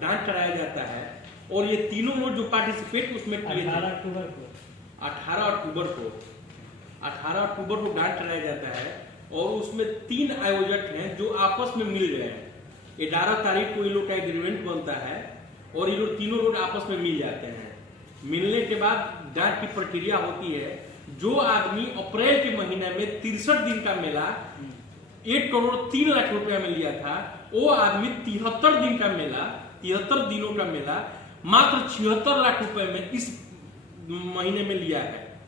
डांट कराया जाता है। और ये तीनों लोग जो पार्टिसिपेट उसमें किए थे 18 अक्टूबर को 18 अक्टूबर को डांट कराया जाता है। और उसमें 3 आयोजक हैं जो आपस में मिल गए हैं। 11 तारीख को ये लोग का एग्रीमेंट बनता है और ये लोग तीनों लोग आपस में मिल जाते हैं। मिलने के बाद डांट की प्रक्रिया होती है। जो आदमी अप्रैल के महीने में 63 दिन का मेला 1 करोड़ 3 लाख रुपया में लिया था, वो आदमी 73 दिन का मेला 73 दिनों का मेला मात्र 76 लाख रुपए में इस महीने में लिया है।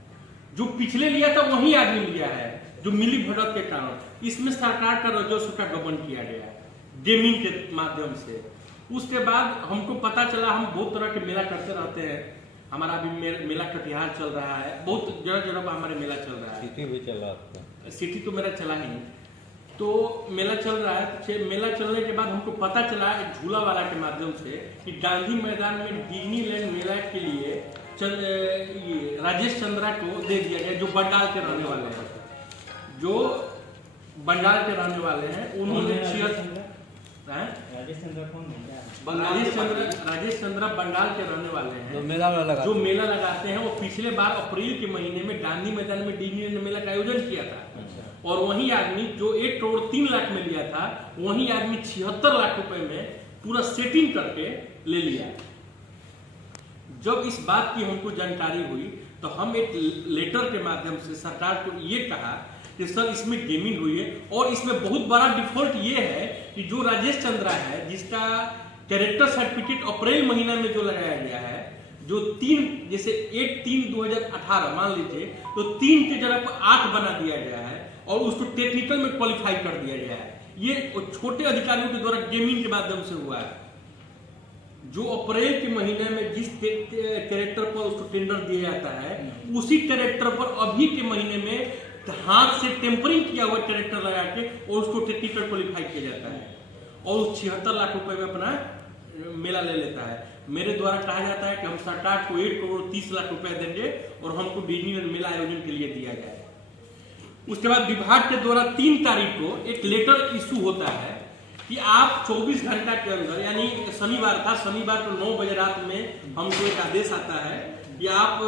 जो पिछले लिया था वही आदमी लिया है, जो मिली भगत के कारण। इसमें सरकार का राजस्व का गबन किया गया है गेमिंग के माध्यम से। उसके बाद हमको पता चला, हम बहुत तरह के मेला करते रहते हैं। हमारा अभी मेला कटिहार चल रहा है, बहुत जगह जगह पर हमारे मेला चल रहा है। सिटी भी चल रहा है, सिटी तो मेरा चला ही, तो मेला चल रहा है। तो मेला चलने के बाद हमको पता चला एक झूला वाला के माध्यम से कि गांधी मैदान में डिज्नीलैंड मेला के लिए राजेश चंद्रा को दे दिया गया, जो बंगाल के रहने वाले हैं। जो बंगाल के रहने वाले हैं उन्होंने राजेश चंद्रा बंगाल के रहने वाले हैं, जो मेला लगाते हैं। वो पिछले बार अप्रैल के महीने में गांधी मैदान में डिज्नीलैंड मेला का आयोजन किया था। और वही आदमी जो 1 करोड़ 3 लाख में लिया था, वही आदमी 76 लाख रुपए में पूरा सेटिंग करके ले लिया। जब इस बात की हमको जानकारी हुई तो हम एक लेटर के माध्यम से सरकार को ये कहा कि सर इसमें गेमिंग हुई है। और इसमें बहुत बड़ा डिफॉल्ट ये है कि जो राजेश चंद्रा है, जिसका कैरेक्टर सर्टिफिकेट अप्रैल महीना में जो लगाया गया है, जो 3 जैसे 8/3/2018 मान लीजिए, तो 3 के जगह पर 8 बना दिया गया है और उसको टेक्निकल में क्वालिफाई कर दिया गया है। ये छोटे अधिकारियों के द्वारा गेमिंग के माध्यम से हुआ है। जो अप्रैल के महीने में जिस कैरेक्टर पर उसको टेंडर दिया जाता है, उसी कैरेक्टर पर अभी के महीने में हाथ से टेम्परिंग किया हुआ कैरेक्टर लगा के और उसको टेक्निकल क्वालिफाई किया जाता है और उस 76 लाख रुपए में अपना मेला ले लेता है। मेरे द्वारा कहा जाता है कि हम सरकार को 1 करोड़ 30 लाख रुपए देंगे और हमको डिज्नीलैंड मेला आयोजन के लिए दिया जाए। उसके बाद विभाग के द्वारा 3 तारीख को एक लेटर इशू होता है कि आप 24 घंटा के अंदर, यानी शनिवार था, शनिवार को 9 बजे रात में हमको एक आदेश आता है कि आप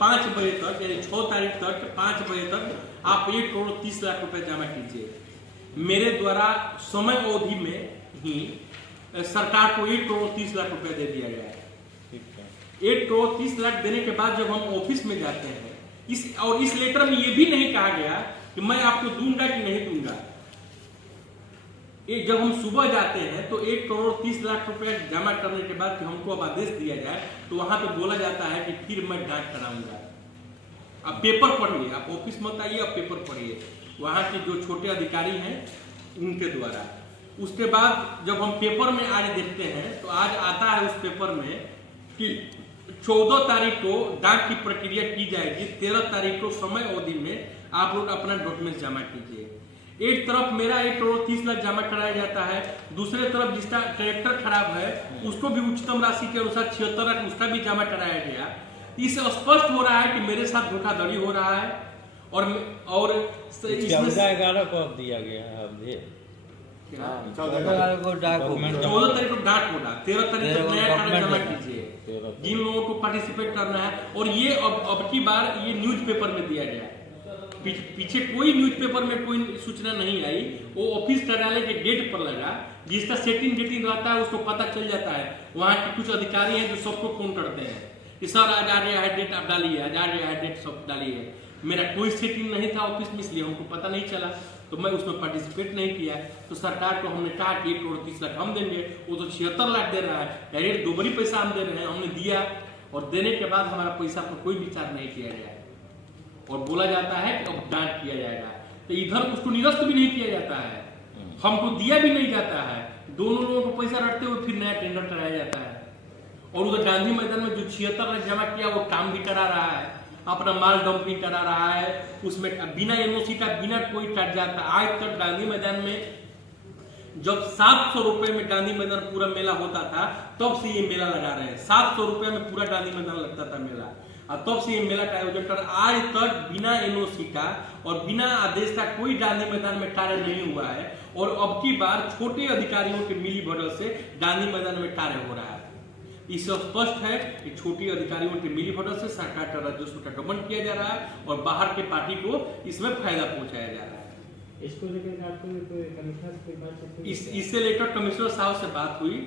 5 बजे तक, यानी 6 तारीख तक 5 बजे तक आप 1 करोड़ 30 लाख रुपए जमा कीजिए। मेरे द्वारा समय अवधि में ही सरकार को 1 करोड़ 30 लाख रुपए दे दिया गया है। 1 करोड़ 30 लाख देने के बाद जब हम ऑफिस में जाते हैं, इस लेटर में ये भी नहीं कहा गया कि मैं आपको दूंगा कि नहीं दूंगा। जब हम सुबह जाते हैं तो 1 करोड़ 30 लाख रुपए जमा करने के बाद कि हमको अब आदेश दिया जाए, तो वहां पे बोला जाता है कि फिर मैं डांट कराऊंगा। आप पेपर पढ़िए, आप ऑफिस मत आइए, आप पेपर पढ़िए वहां के जो छोटे अधिकारी हैं उनके द्वारा। उसके बाद जब हम पेपर में आज देखते हैं तो आज आता है उस पेपर में कि 14 तारीख को डाक की प्रक्रिया की जाएगी, 13 तारीख को समय अवधि में आप लोग अपना डॉक्यूमेंट जमा कीजिए। एक तरफ मेरा 1 करोड़ 30 लाख जमा कराया जाता है, दूसरे तरफ जिसका कैरेक्टर खराब है उसको भी उच्चतम राशि के अनुसार 76 लाख उसका भी जमा कराया गया। इससे स्पष्ट हो रहा है कि मेरे साथ धोखाधड़ी हो रहा है। और 14/11 को दिया गया है। 14 तारीख को डाक होगा, 13 तारीख को नया कार्ड जमा कीजिए जिन लोगों को पार्टिसिपेट करना है। और ये अब की बार ये न्यूज़पेपर में दिया गया। पीछे कोई न्यूज़पेपर में कोई सूचना नहीं आई, वो ऑफिस कार्यालय के गेट पर लगा। जिसका सेटिंग रहता है उसको पता चल जाता है। वहाँ के कुछ अधिकारी हैं जो सबको फोन करते हैं कि सर आज आ गया है डेट, आप डालिए, आज आ गया है डेट, सब डालिए। मेरा कोई सेटिंग नहीं था ऑफिस में, इसलिए हमको पता नहीं चला, तो मैं उसमें पार्टिसिपेट नहीं किया। तो सरकार को हमने कहा कि 1 करोड़ 30 लाख हम देंगे, वो तो 76 लाख दे रहा है, डायरेक्ट दोबरी पैसा हम दे रहे हैं। हमने दिया और देने के बाद हमारा पैसा पर कोई विचार नहीं किया गया और बोला जाता है कि अब डांट किया जाएगा। तो इधर उसको निरस्त भी नहीं किया जाता है, हमको दिया भी नहीं जाता है। दोनों लोगों को पैसा रखते हुए फिर नया टेंडर कराया जाता है। और उधर गांधी मैदान में जो 76 लाख जमा किया वो काम भी करा रहा है, अपना माल डंपिंग करा रहा है, उसमें बिना एनओसी का, बिना कोई कागजात। आज तक गांधी मैदान में जब 700 रुपए में गांधी मैदान पूरा मेला होता था, तब से ये मेला लगा रहे हैं। 700 रुपए में पूरा गांधी मैदान लगता था मेला। और तब से ये मेला का आयोजन कर, आज तक बिना एनओसी का और बिना आदेश का कोई गांधी मैदान में कार्य नहीं हुआ है। और अब की बार छोटे अधिकारियों के मिली भगत से गांधी मैदान में कार्य हो रहा है। इससे स्पष्ट है कि छोटी अधिकारियों के मिली भगत से सरकार का राजस्व का गबन किया जा रहा है और बाहर के पार्टी को इसमें फायदा पहुंचाया जा रहा है। इसको लेकर आपको कमिश्नर से बात इससे लेकर कमिश्नर साहब से बात हुई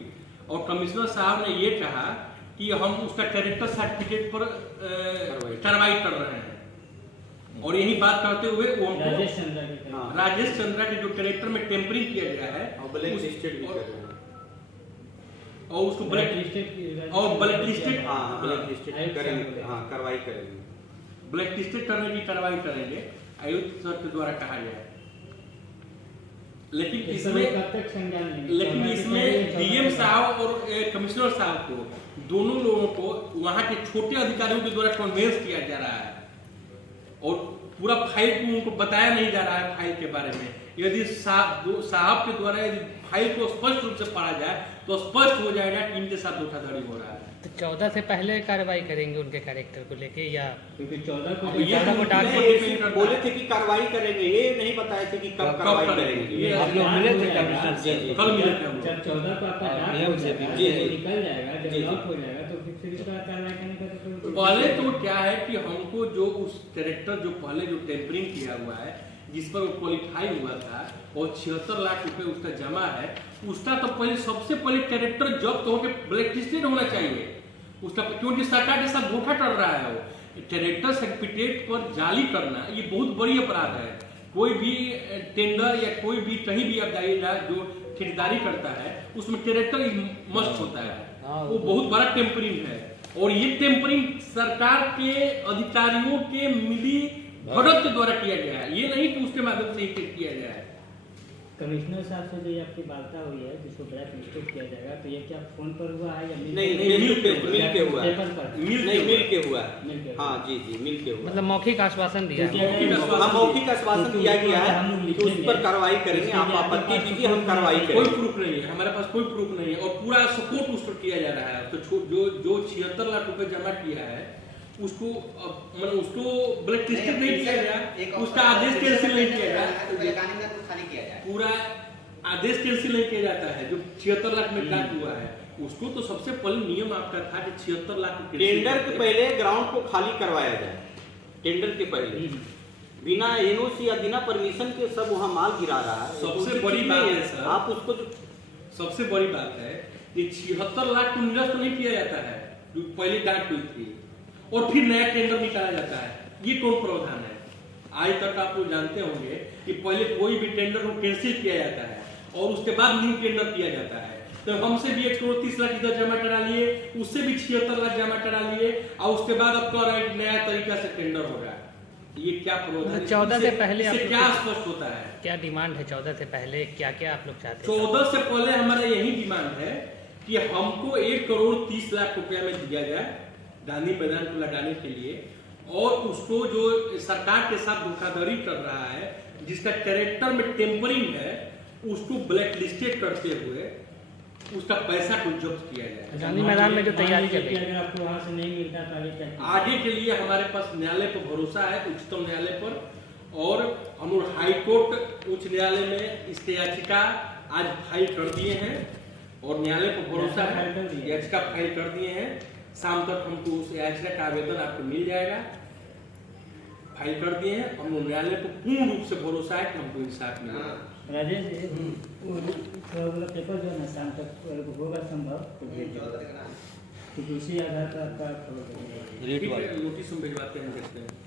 और कमिश्नर साहब ने ये कहा कि हम उसका कैरेक्टर सर्टिफिकेट पर कार्रवाई कर रहे हैं। और यही बात करते हुए वो राजेश चंद्रा के जो कैरेक्टर में टेम्परिंग किया गया है और उसको ब्लैक लिस्टेड कार्रवाई करेंगे, ब्लैक लिस्टेड करने की कार्रवाई करेंगे, आयुक्त सर के द्वारा कहा गया है। लेकिन इसमें डीएम साहब और कमिश्नर साहब को, दोनों लोगों को वहां के छोटे अधिकारियों के द्वारा कन्वेंस किया जा रहा है और पूरा फाइल को उनको बताया नहीं जा रहा है। फाइल के बारे में यदि साहब के द्वारा यदि फाइल को स्पष्ट रूप से पढ़ा जाए तो स्पष्ट हो जाएगा कि इनके साथ धोखाधड़ी हो रहा है। तो 14 से पहले कार्रवाई करेंगे उनके कैरेक्टर को लेके, या क्योंकि 14 को बोले थे कि कार्रवाई करेंगे, ये नहीं बताए थे कि कब कार्रवाई करेंगे। आप लोग मिले थे कमिश्नर से? कल मिले थे। जब 14 को आपका नियम से निकल जाएगा, जब लॉक हो जाएगा तो फिर इसका कार्रवाई करने का तो पहले तो क्या है कि हमको जो उस कैरेक्टर जो पहले जो टेम्परिंग किया हुआ है, जिस पर वो क्वालिफाई हुआ था और 76 लाख रुपए उसका जमा है, उसका तो पहले सबसे पहले कैरेक्टर जब्त होकर ब्लैक लिस्टेड होना चाहिए उसका, क्योंकि सरकार के साथ धोखा कर रहा है। वो कैरेक्टर सर्टिफिकेट पर जाली करना ये बहुत बड़ी अपराध है। कोई भी टेंडर या कोई भी कहीं भी आप जाइएगा जो ठेकेदारी करता है उसमें कैरेक्टर मस्ट होता है, वो बहुत बड़ा टेम्परिंग है। और ये टेम्परिंग सरकार के अधिकारियों के मिली भगत के द्वारा किया गया है, ये नहीं कि उसके माध्यम से किया गया है। कमिश्नर साहब से जो आपकी वार्ता हुई है जिसको ब्लैक लिस्टेड किया जाएगा, तो ये क्या फोन पर हुआ है या नहीं मिल के हुआ है? मिल के हुआ है। हाँ जी मिल के हुआ, मतलब मौखिक आश्वासन दिया है। मौखिक आश्वासन दिया गया है कि उस पर कार्रवाई करेंगे, आप आपत्ति कीजिए, हम कार्रवाई करेंगे। कोई प्रूफ नहीं है हमारे पास, कोई प्रूफ नहीं है और पूरा सपोर्ट उस पर किया जा रहा है। तो जो 76 लाख रुपए जमा किया है उसको मतलब उसको ब्लैक लिस्टेड नहीं किया गया, उसका आदेश कैंसिल नहीं किया गया, पूरा आदेश कैंसिल नहीं किया जाता है। जो 76 लाख में काट हुआ है उसको तो सबसे पहले नियम आपका था कि 76 लाख टेंडर के पहले ग्राउंड को खाली करवाया जाए। टेंडर के पहले बिना एनओसी या बिना परमिशन के सब वहाँ माल गिरा रहा है। सबसे बड़ी बात है सर, आप उसको सबसे बड़ी बात है कि 76 लाख को निरस्त नहीं किया जाता है जो पहले डांट हुई थी और फिर नया टेंडर निकाला जाता है। ये कौन प्रावधान है? आज तक आप लोग जानते होंगे कि पहले कोई भी टेंडर को कैंसिल किया जाता है और उसके बाद न्यू टेंडर किया जाता है। तो हमसे भी 1 करोड़ 30 लाख इधर जमा करा लिए, उससे भी 76 लाख जमा करा लिए और उसके बाद अब कह रहे हैं नया तरीका से टेंडर होगा। ये क्या प्रावधान? 14 से पहले क्या स्पष्ट होता है? क्या डिमांड है 14 से पहले? क्या क्या आप लोग चाहते हैं? 14 से पहले हमारा यही डिमांड है कि हमको 1 करोड़ 30 लाख रुपया में दिया जाए गांधी मैदान को लगाने के लिए, और उसको जो सरकार के साथ धोखाधड़ी कर रहा है, जिसका कैरेक्टर में टेम्परिंग है, उसको ब्लैक लिस्टेड करते हुए उसका पैसा को जब्त किया जाए। गांधी मैदान में जो तैयारी चल रही है, अगर आपको वहां से नहीं मिलता तो आगे क्या? आगे के लिए हमारे पास न्यायालय पर भरोसा है, उच्चतम न्यायालय पर, और हम लोग हाईकोर्ट उच्च न्यायालय में इसकी याचिका आज फाइल कर दिए हैं और न्यायालय पर भरोसा है, याचिका फाइल कर दिए हैं। शाम तक हमको उस याचिका का आवेदन आपको मिल जाएगा, फाइल कर दिए हैं। हम लोग न्यायालय को पूर्ण रूप से भरोसा है कि हमको इंसाफ मिलेगा। राजेश पेपर जो है ना शाम तक होगा संभव तो भेज, उसी आधार पर आपका नोटिस हम भिजवाते हैं, देखते हैं।